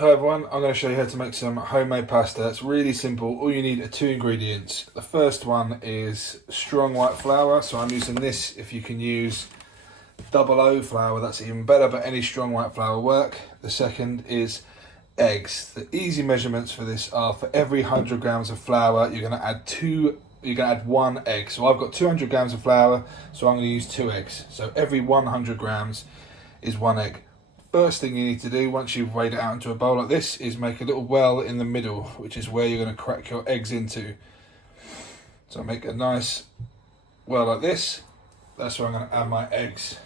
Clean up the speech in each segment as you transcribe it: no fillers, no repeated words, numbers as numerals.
Hi everyone, I'm going to show you how to make some homemade pasta. It's really simple. All you need are 2 ingredients. The first one is strong white flour, so I'm using this. If you can use double O flour, that's even better, but any strong white flour will work. The second is eggs. The easy measurements for this are for every 100 grams of flour, you're going to add 1 egg. So I've got 200 grams of flour, so I'm going to use 2 eggs. So every 100 grams is 1 egg. First thing you need to do once you've weighed it out into a bowl like this is make a little well in the middle, which is where you're going to crack your eggs into. So make a nice well like this. That's where I'm going to add my eggs.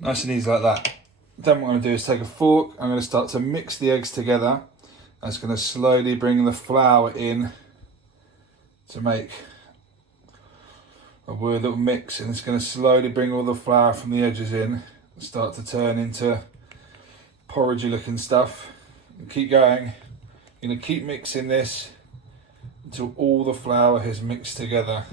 Nice and easy like that. Then what I'm going to do is take a fork. I'm going to start to mix the eggs together. That's going to slowly bring the flour in to make a weird little mix, and it's going to slowly bring all the flour from the edges in and start to turn into porridgey looking stuff. And keep going. You're going to keep mixing this until all the flour has mixed together.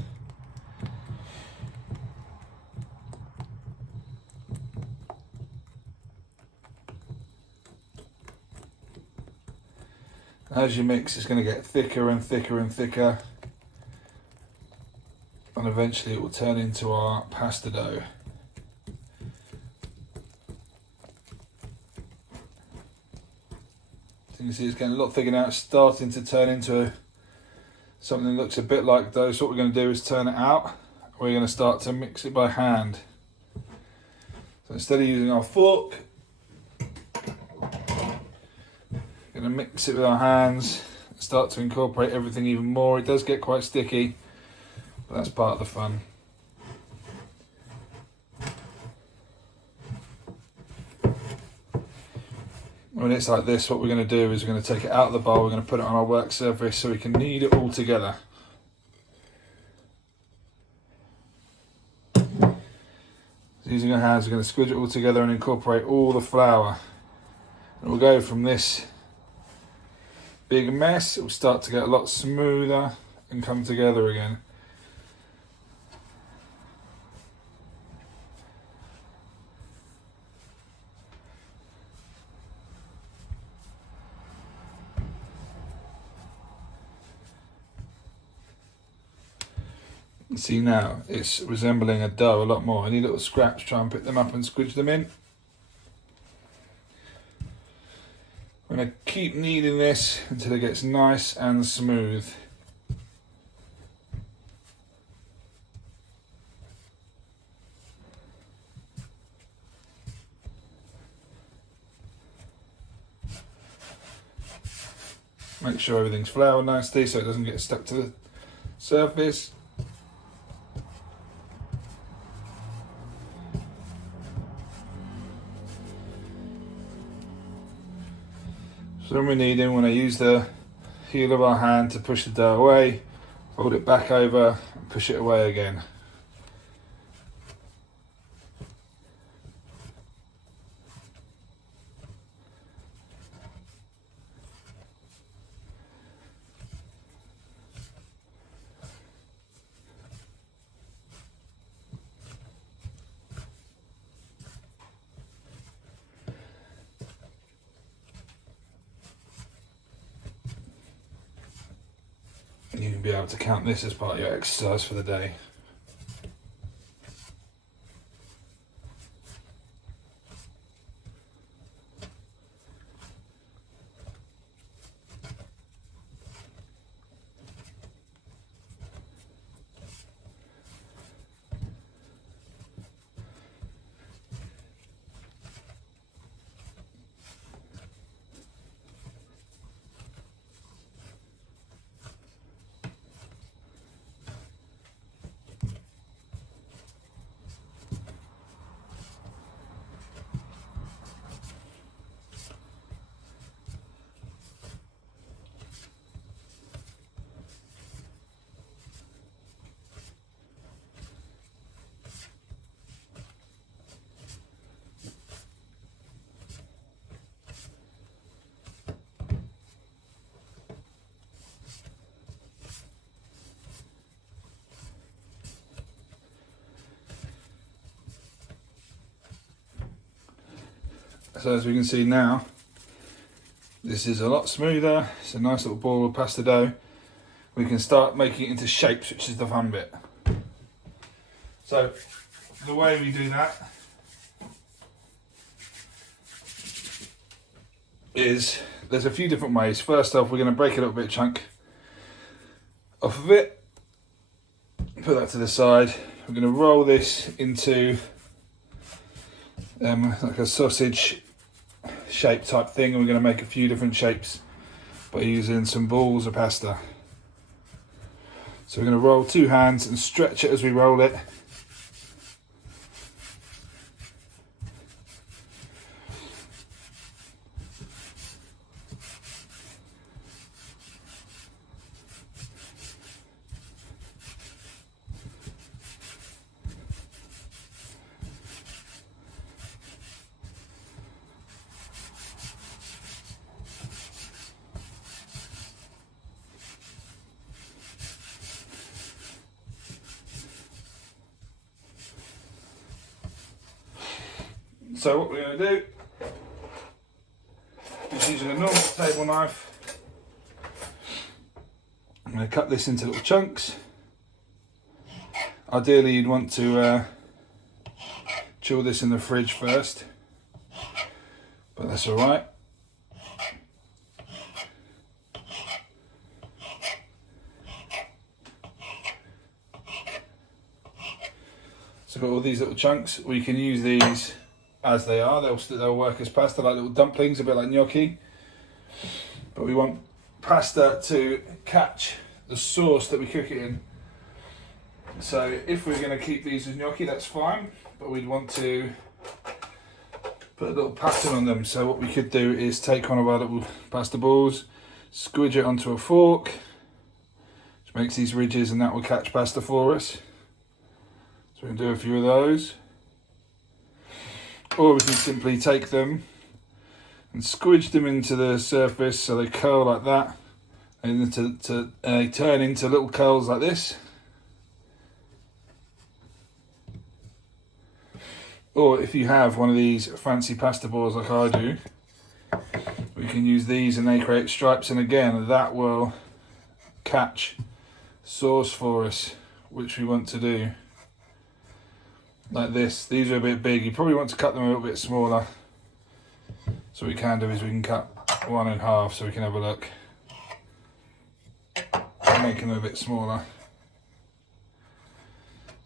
As you mix, it's going to get thicker and thicker and thicker, and eventually it will turn into our pasta dough. So you can see it's getting a lot thicker now. It's starting to turn into something that looks a bit like dough. So what we're going to do is turn it out. We're going to start to mix it by hand. So instead of using our fork, going to mix it with our hands, start to incorporate everything even more. It does get quite sticky, but that's part of the fun. When it's like this, what we're going to do is we're going to take it out of the bowl, we're going to put it on our work surface so we can knead it all together. So using our hands, we're going to squidge it all together and incorporate all the flour. And we'll go from this big mess, it will start to get a lot smoother and come together again. See now, it's resembling a dough a lot more. Any little scraps, try and pick them up and squidge them in. I'm going to keep kneading this until it gets nice and smooth. Make sure everything's floured nicely so it doesn't get stuck to the surface. So when we're kneading, when I use the heel of our hand to push the dough away, fold it back over and push it away again. And you can be able to count this as part of your exercise for the day. So as we can see now, this is a lot smoother. It's a nice little ball of pasta dough. We can start making it into shapes, which is the fun bit. So the way we do that is, there's a few different ways. First off, we're going to break a little bit of chunk off of it, put that to the side. We're going to roll this into like a sausage shape type thing, and we're going to make a few different shapes by using some balls of pasta. So we're going to roll two hands and stretch it as we roll it. So what we're going to do is, using a normal table knife, I'm going to cut this into little chunks. Ideally you'd want to chill this in the fridge first, but that's alright. So I've got all these little chunks. We can use these as they are. They'll work as pasta, like little dumplings, a bit like gnocchi. But we want pasta to catch the sauce that we cook it in. So if we're going to keep these as gnocchi, that's fine, but we'd want to put a little pattern on them. So what we could do is take one of our little pasta balls, squidge it onto a fork, which makes these ridges, and that will catch pasta for us. So we can do a few of those. Or we can simply take them and squidge them into the surface so they curl like that, and then they turn into little curls like this. Or if you have one of these fancy pasta balls like I do, we can use these and they create stripes, and again that will catch sauce for us, which we want to do. Like this. These are a bit big. You probably want to cut them a little bit smaller. So what we can do is we can cut one in half so we can have a look. Making them a bit smaller.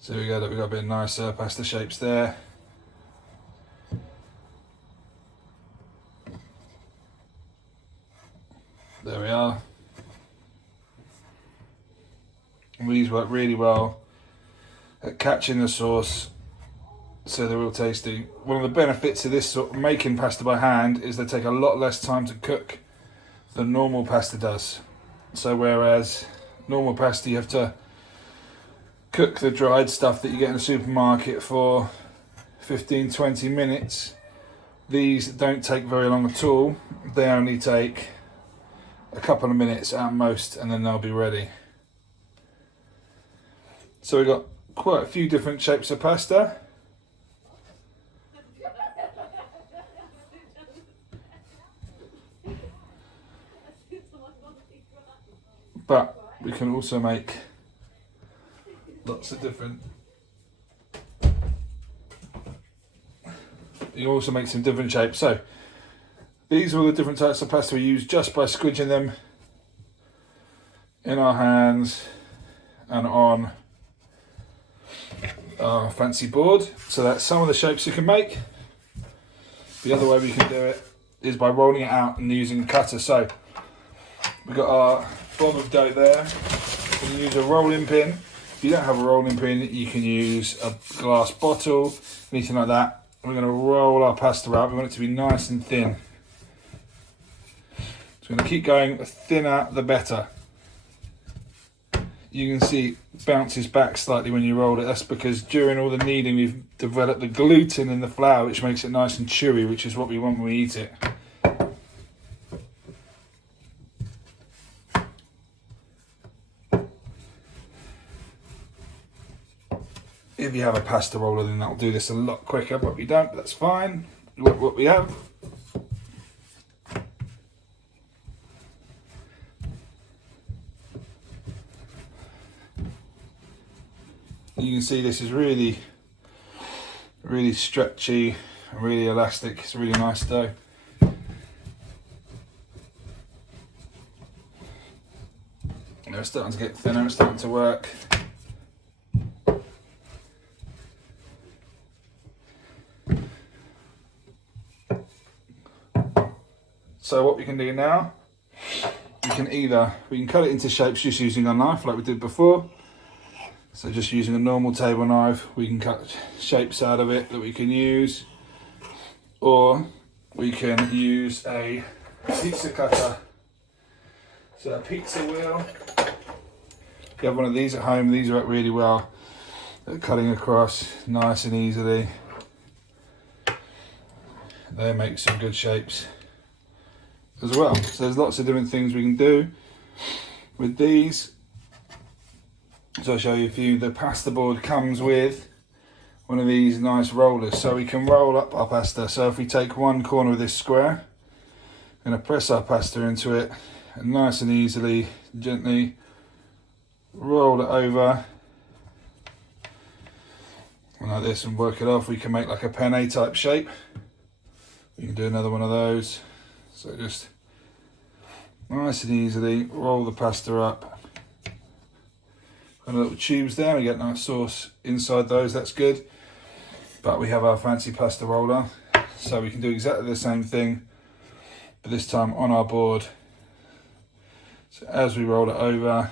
So we got a bit nicer pasta shapes there. There we are. And these work really well at catching the sauce, so they're real tasty. One of the benefits of this sort of making pasta by hand is they take a lot less time to cook than normal pasta does. So whereas normal pasta you have to cook the dried stuff that you get in the supermarket for 15-20 minutes, these don't take very long at all. They only take a couple of minutes at most, and then they'll be ready. So we've got quite a few different shapes of pasta. But we can also make lots of different, you also make some different shapes. So these are all the different types of pasta we use just by squidging them in our hands and on our fancy board. So that's some of the shapes you can make. The other way we can do it is by rolling it out and using a cutter. So we've got our blob of dough there. You can use a rolling pin. If you don't have a rolling pin, you can use a glass bottle, anything like that. We're going to roll our pasta out. We want it to be nice and thin. So we're going to keep going, the thinner the better. You can see it bounces back slightly when you roll it. That's because during all the kneading we've developed the gluten in the flour, which makes it nice and chewy, which is what we want when we eat it. If you have a pasta roller, then that'll do this a lot quicker, but we don't, that's fine. Look what we have. You can see this is really stretchy and really elastic. It's a really nice dough. It's starting to get thinner, it's starting to work. So what we can do now, we can cut it into shapes just using a knife like we did before. So just using a normal table knife, we can cut shapes out of it that we can use, or we can use a pizza cutter. So a pizza wheel, if you have one of these at home, these work really well at cutting across nice and easily. They make some good shapes as well. So there's lots of different things we can do with these. So I'll show you a few. The pasta board comes with one of these nice rollers, so we can roll up our pasta. So if we take one corner of this square, I'm going to press our pasta into it and nice and easily, gently roll it over and like this and work it off. We can make like a penne type shape. We can do another one of those. So just nice and easily roll the pasta up. And little tubes there, we get nice sauce inside those, that's good. But we have our fancy pasta roller, so we can do exactly the same thing, but this time on our board. So as we roll it over,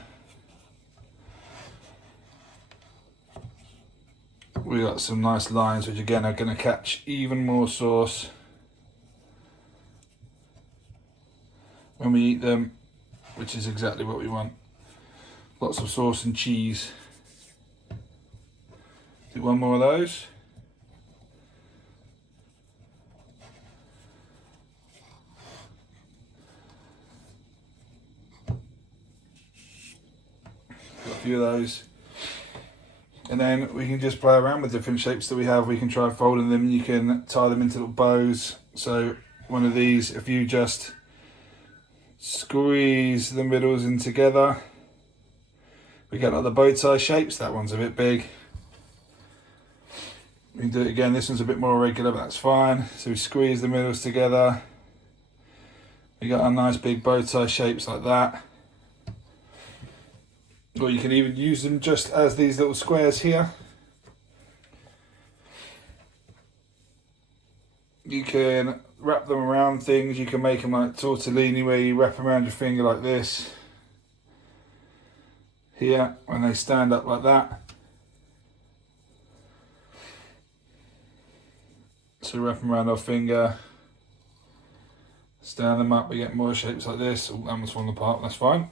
we got some nice lines, which again are going to catch even more sauce when we eat them, which is exactly what we want. Lots of sauce and cheese. Do one more of those. Got a few of those. And then we can just play around with different shapes that we have. We can try folding them. You can tie them into little bows. So one of these, if you just squeeze the middles in together, we get like the bow tie shapes. That one's a bit big. We can do it again. This one's a bit more regular, but that's fine. So we squeeze the middles together. We got our nice big bow tie shapes like that. Or you can even use them just as these little squares here. You can wrap them around things. You can make them like tortellini, where you wrap them around your finger like this. Here, when they stand up like that. So wrap them around our finger, stand them up, we get more shapes like this. Oh, that one's falling apart, that's fine.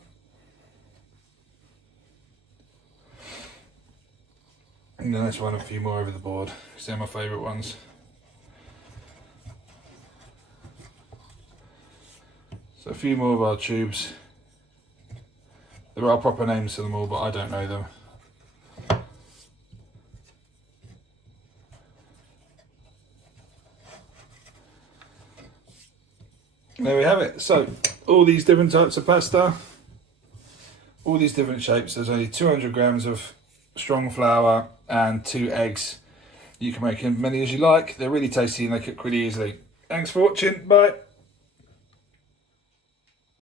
And then let's run a few more over the board, because they're my favourite ones. So a few more of our tubes. There are proper names to them all, but I don't know them. There we have it. So all these different types of pasta, all these different shapes. There's only 200 grams of strong flour and 2 eggs. You can make as many as you like. They're really tasty and they cook really easily. Thanks for watching. Bye.